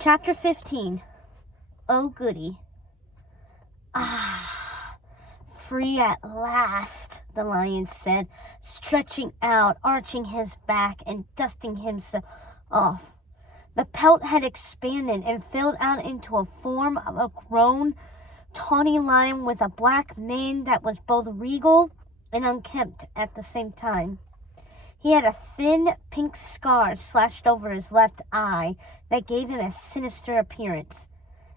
Chapter 15. Oh, goody. Ah, free at last, the lion said, stretching out, arching his back, and dusting himself off. The pelt had expanded and filled out into a form of a grown, tawny lion with a black mane that was both regal and unkempt at the same time. He had a thin pink scar slashed over his left eye that gave him a sinister appearance,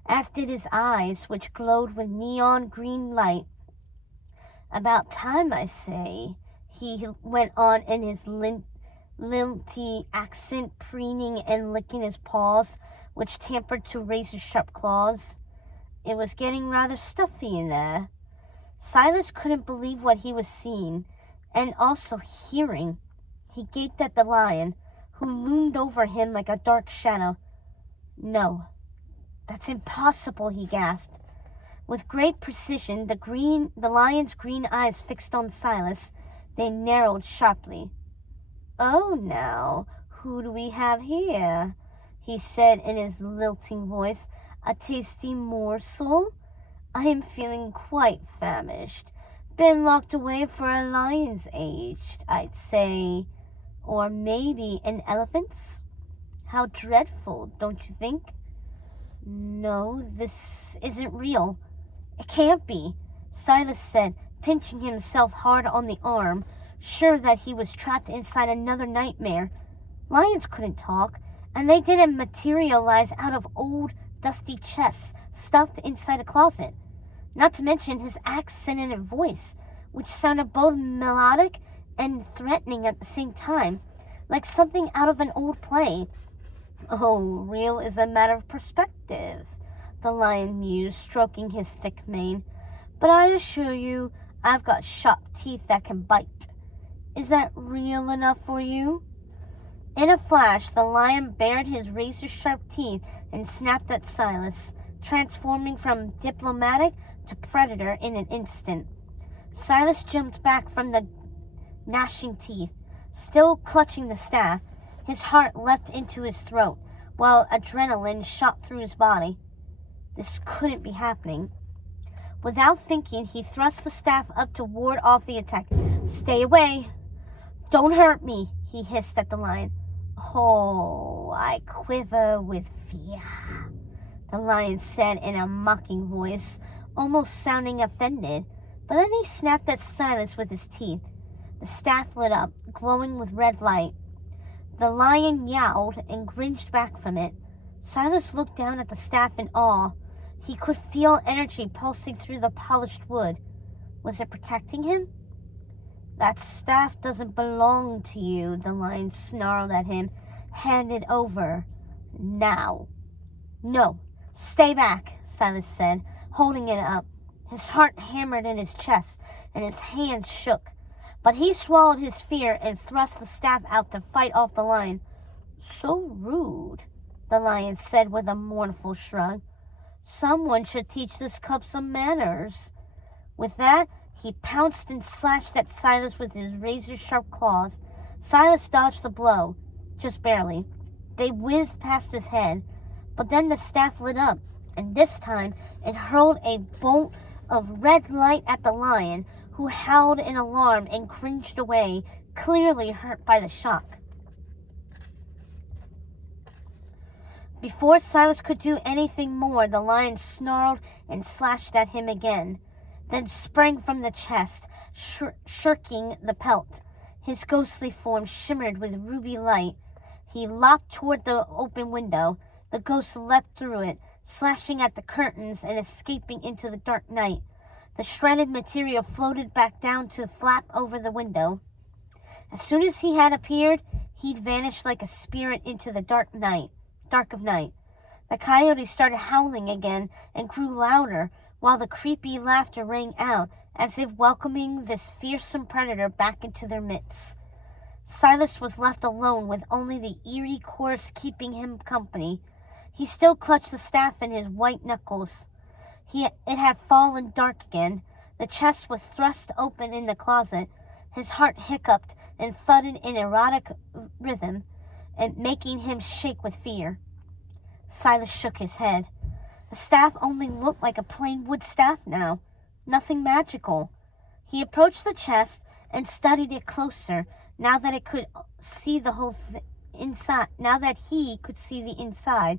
as did his eyes, which glowed with neon green light. About time, I say, he went on in his lilty accent, preening and licking his paws, which tampered to razor-sharp claws. It was getting rather stuffy in there. Silas couldn't believe what he was seeing, and also hearing. He gaped at the lion, who loomed over him like a dark shadow. No, that's impossible, he gasped. With great precision, the lion's green eyes fixed on Silas. They narrowed sharply. Oh, now, who do we have here? He said in his lilting voice. A tasty morsel? I am feeling quite famished. Been locked away for a lion's age, I'd say. Or maybe an elephant's? How dreadful, don't you think? No, this isn't real. It can't be, Silas said, pinching himself hard on the arm, sure that he was trapped inside another nightmare. Lions couldn't talk, and they didn't materialize out of old, dusty chests stuffed inside a closet. Not to mention his accented voice, which sounded both melodic and threatening at the same time, like something out of an old play. Oh, real is a matter of perspective, the lion mused, stroking his thick mane. But I assure you, I've got sharp teeth that can bite. Is that real enough for you? In a flash, the lion bared his razor-sharp teeth and snapped at Silas, transforming from diplomatic to predator in an instant. Silas jumped back from the gnashing teeth, still clutching the staff. His heart leapt into his throat, while adrenaline shot through his body. This couldn't be happening. Without thinking, he thrust the staff up to ward off the attack. Stay away! Don't hurt me, he hissed at the lion. Oh, I quiver with fear, the lion said in a mocking voice, almost sounding offended. But then he snapped at Silas with his teeth. The staff lit up, glowing with red light. The lion yowled and cringed back from it. Silas looked down at the staff in awe. He could feel energy pulsing through the polished wood. Was it protecting him? That staff doesn't belong to you, the lion snarled at him. Hand it over. Now. No, stay back, Silas said, holding it up. His heart hammered in his chest, and his hands shook. But he swallowed his fear and thrust the staff out to fight off the lion. So rude, the lion said with a mournful shrug. Someone should teach this cub some manners. With that, he pounced and slashed at Silas with his razor-sharp claws. Silas dodged the blow, just barely. They whizzed past his head, but then the staff lit up, and this time it hurled a bolt of red light at the lion, who howled in alarm and cringed away, clearly hurt by the shock. Before Silas could do anything more, the lion snarled and slashed at him again, then sprang from the chest, shirking the pelt. His ghostly form shimmered with ruby light. He lopped toward the open window. The ghost leapt through it, slashing at the curtains and escaping into the dark night. The shredded material floated back down to flap over the window. As soon as he had appeared, he'd vanished like a spirit into the dark of night. The coyote started howling again and grew louder, while the creepy laughter rang out, as if welcoming this fearsome predator back into their midst. Silas was left alone with only the eerie chorus keeping him company. He still clutched the staff in his white knuckles. It had fallen dark again. The chest was thrust open in the closet. His heart hiccuped and thudded in erotic rhythm, and making him shake with fear. Silas shook his head. The staff only looked like a plain wood staff now. Nothing magical. He approached the chest and studied it closer, now that it could see the whole inside. Now that he could see the inside.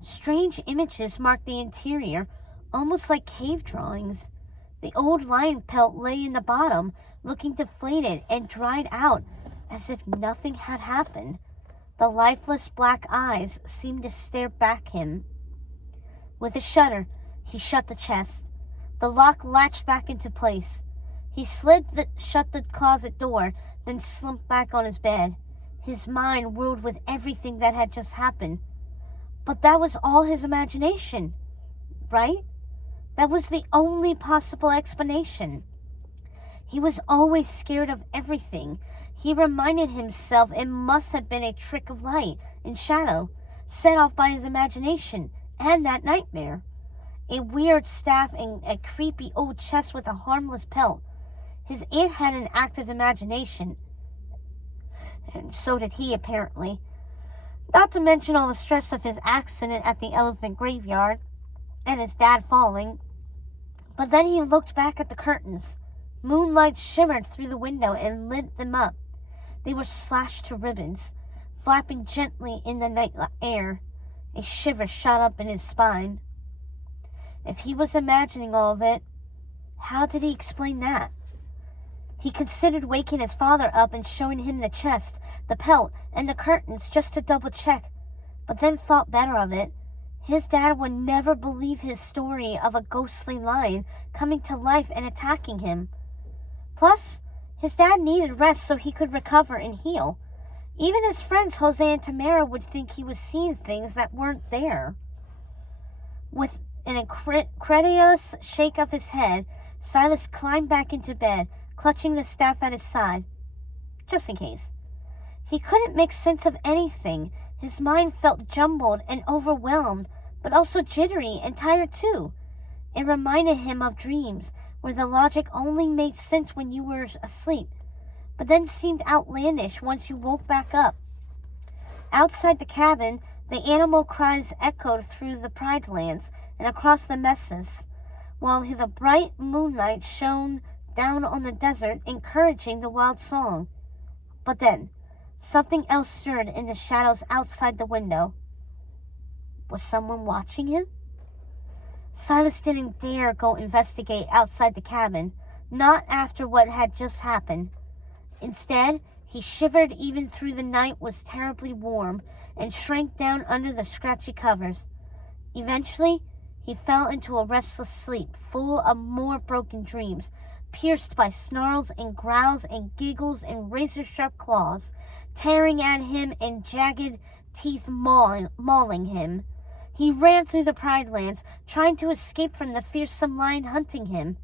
Strange images marked the interior, almost like cave drawings. The old lion pelt lay in the bottom, looking deflated and dried out, as if nothing had happened. The lifeless black eyes seemed to stare back him. With a shudder, he shut the chest. The lock latched back into place. He shut the closet door, then slumped back on his bed. His mind whirled with everything that had just happened. But that was all his imagination, right? That was the only possible explanation. He was always scared of everything. He reminded himself it must have been a trick of light and shadow, set off by his imagination and that nightmare. A weird staff and a creepy old chest with a harmless pelt. His aunt had an active imagination, and so did he, apparently. Not to mention all the stress of his accident at the elephant graveyard, and his dad falling. But then he looked back at the curtains. Moonlight shimmered through the window and lit them up. They were slashed to ribbons, flapping gently in the night air. A shiver shot up in his spine. If he was imagining all of it, how did he explain that? He considered waking his father up and showing him the chest, the pelt, and the curtains just to double check, but then thought better of it. His dad would never believe his story of a ghostly lion coming to life and attacking him. Plus, his dad needed rest so he could recover and heal. Even his friends Jose and Tamara would think he was seeing things that weren't there. With an incredulous shake of his head, Silas climbed back into bed, clutching the staff at his side, just in case. He couldn't make sense of anything. His mind felt jumbled and overwhelmed, but also jittery and tired too. It reminded him of dreams, where the logic only made sense when you were asleep, but then seemed outlandish once you woke back up. Outside the cabin, the animal cries echoed through the Pride Lands and across the mesas, while the bright moonlight shone down on the desert, encouraging the wild song. But then, something else stirred in the shadows outside the window. Was someone watching him? Silas didn't dare go investigate outside the cabin, not after what had just happened. Instead, he shivered even through the night was terribly warm and shrank down under the scratchy covers. Eventually, he fell into a restless sleep full of more broken dreams, pierced by snarls and growls and giggles and razor-sharp claws, tearing at him and jagged teeth mauling him. He ran through the Pride Lands, trying to escape from the fearsome lion hunting him.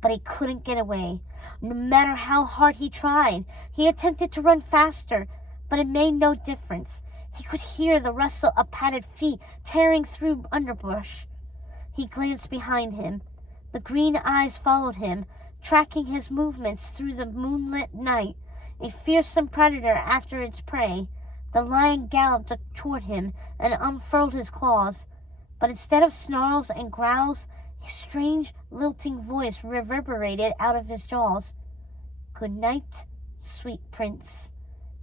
But he couldn't get away, no matter how hard he tried. He attempted to run faster, but it made no difference. He could hear the rustle of padded feet tearing through underbrush. He glanced behind him. The green eyes followed him, tracking his movements through the moonlit night. A fearsome predator after its prey. The lion galloped toward him and unfurled his claws. But instead of snarls and growls, a strange, lilting voice reverberated out of his jaws. "Good night, sweet prince."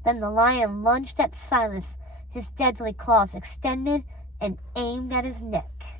Then the lion lunged at Silas, his deadly claws extended and aimed at his neck.